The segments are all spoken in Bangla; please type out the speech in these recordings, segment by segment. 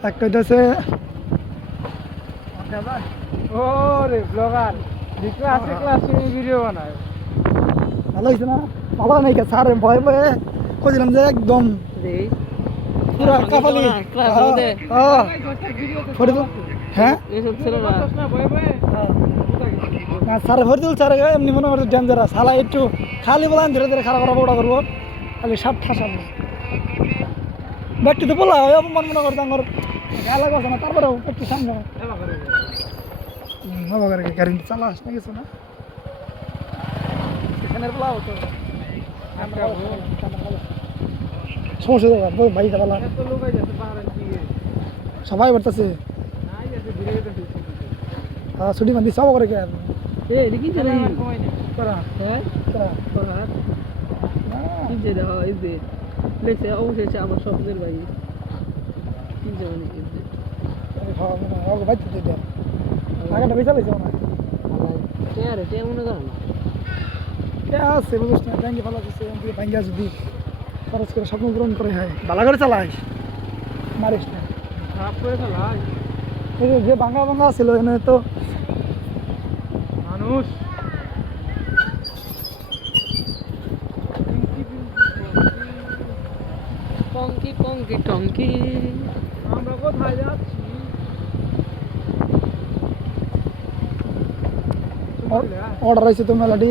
একটা হইতেছে ওরে ব্লগার ক্লাসে ক্লাসে ভিডিও বানায় ভালো হয়েছে না? ভালো নাই কে স্যার ভয় ভয়ে খুঁজলাম যে একদম পুরা কাপালি হ্যাঁ স্যার ভরে দিল স্যার এমনি মনে করছে ডেঞ্জারাস হালা একটু খালি বলান ধীরে ধীরে খারাপ খারাপ ওটা করবো খালি সাপ ঠাসাবো ব্যক্তি তো বলা হয় অপমান মনে করছে আমার গালা করছে না তারপরেও একটু সামনে গাড়ি চালাস না কিছু না এখানের বলা হতো সমস্যা দেবো ভাই যাবালা সবাই বলতেছে ছুটি বান্ধি সব করে কে আমার স্বপ্নের ভাই কিনছে আগাটা বেচা লাগছে না মনে করো না আছে বুঝিস না ব্যাংকে ভালো আছে ব্যাংকে যদি খরচ করে স্বপ্ন পূরণ করে হয় ভালো করে চালাইস মারিস না খারাপ করে চালাই এই যে ভাঙা ভাঙা ছিল এনে তো মানুষ টঙ্কি টঙ্কি টঙ্কি আমরা কোথায় যাচ্ছি অর্ডার আছে তো মেলাডি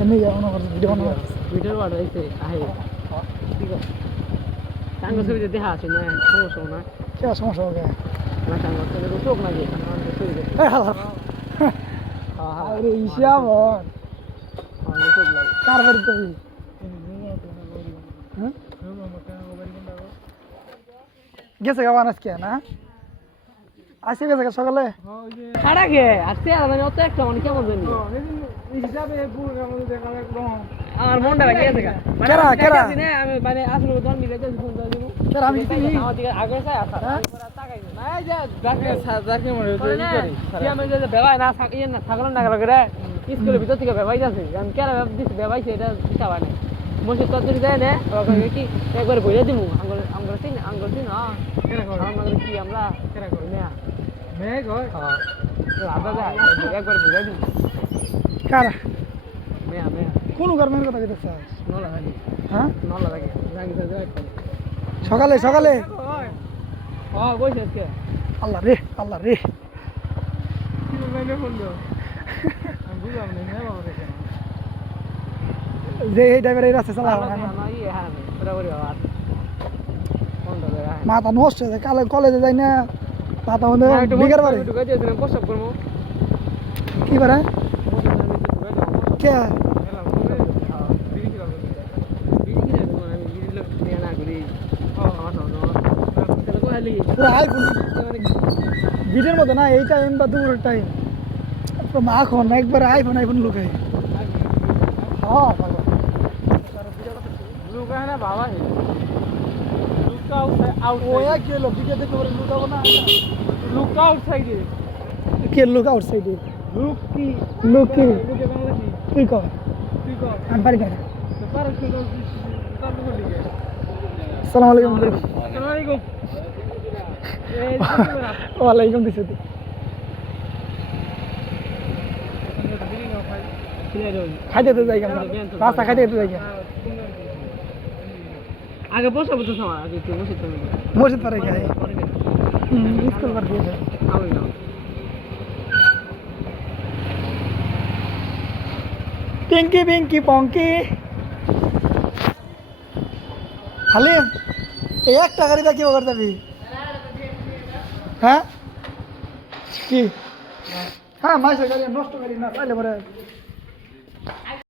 এমনি মনে করছে ভিডিও বানানো ভিডিও অর্ডার আছে আহে ঠিক আছে সাঙ্গ ছবি দেখা আছে না সমস্যা না কে সমস্যা হবে না সাঙ্গ ছবি তো চোখ লাগে আমরা ছবি এই হালা আরে ইসা বল আমরা চোখ লাগে কার বাড়ি যাবি গেছে গাবান আজকে না আসে গেছে সকালে খাড়া গে আসছে আর মানে অত একটা মানে কেমন জানি হিসাবে আমার মনটা লাগে গেছে কেরা কেরা আমি মানে আসলে দর মিলে তো ফোন দাও দিমু কেরা আমি কি আমার দিকে আগে যায় আসা তাকাই না এই যে যাকে মনে হচ্ছে কি করি কি আমি যে বেবাই না থাকি না থাকলাম না করে স্কুলের ভিতর থেকে বেবাই যাচ্ছে আমি কেরা বেবাইছে এটা দিতে পারে না মসজিদ কত যায় না ওকে কি একবার বইলে দিমু আমরা চিন না আমরা কি আমরা কেরা করি না মেঘ হয় হ্যাঁ আদা যায় একবার বইলে দিমু কারা মেয়া মেয়া কোন গার্মেন্টের কথা কইতেছ নলা লাগে হ্যাঁ নলা লাগে রাগি তো যায় সকালে সকালে হ্যাঁ কইছ আজকে আল্লাহ রে কি লাইনে ফোন দাও আমি বুঝলাম না বাবা দেখে যে এই টাইমের এই রাস্তা চালাও না না এই হ্যাঁ বরাবর বাবা ফোন দাও মাথা নষ্ট হয়ে যায় কালে কলেজে যাই না মাথা মধ্যে বিগার বাড়ি ঢুকাই দিয়েছিলাম প্রস্তাব করবো কি করে কে পুরো আইফোন ভিডিওর মতো না এই টাইম বা দুপুরের টাইম মাখন একবার আইফোন লুকাই হ্যাঁ লুকায় না বাবা লুকাও আউটসাইডে কে লুক আউটসাইডে লুক কি লুক কি লুকে বাংলাদেশি তুই কর তুই কর আমি পারি না তো পারো তুই তার বলি আসসালামু আলাইকুম আসসালামু আলাইকুম এই ওয়ালাইকুম দিছে তুই খাইতে তো যাই আমরা রাস্তা খাইতে তো যাই আগে বসে বসে সময় আগে তুই বসে তুমি মসজিদ পারে গায় স্কুল পার দিয়ে যায় আমি না পিঙ্কি পিঙ্কি পঙ্কি হালিম এই একটা গাড়ি দা কি করে যাবি হ্যাঁ কি হ্যাঁ মাসের গাড়ি নষ্ট গাড়ি না তাইলে পরে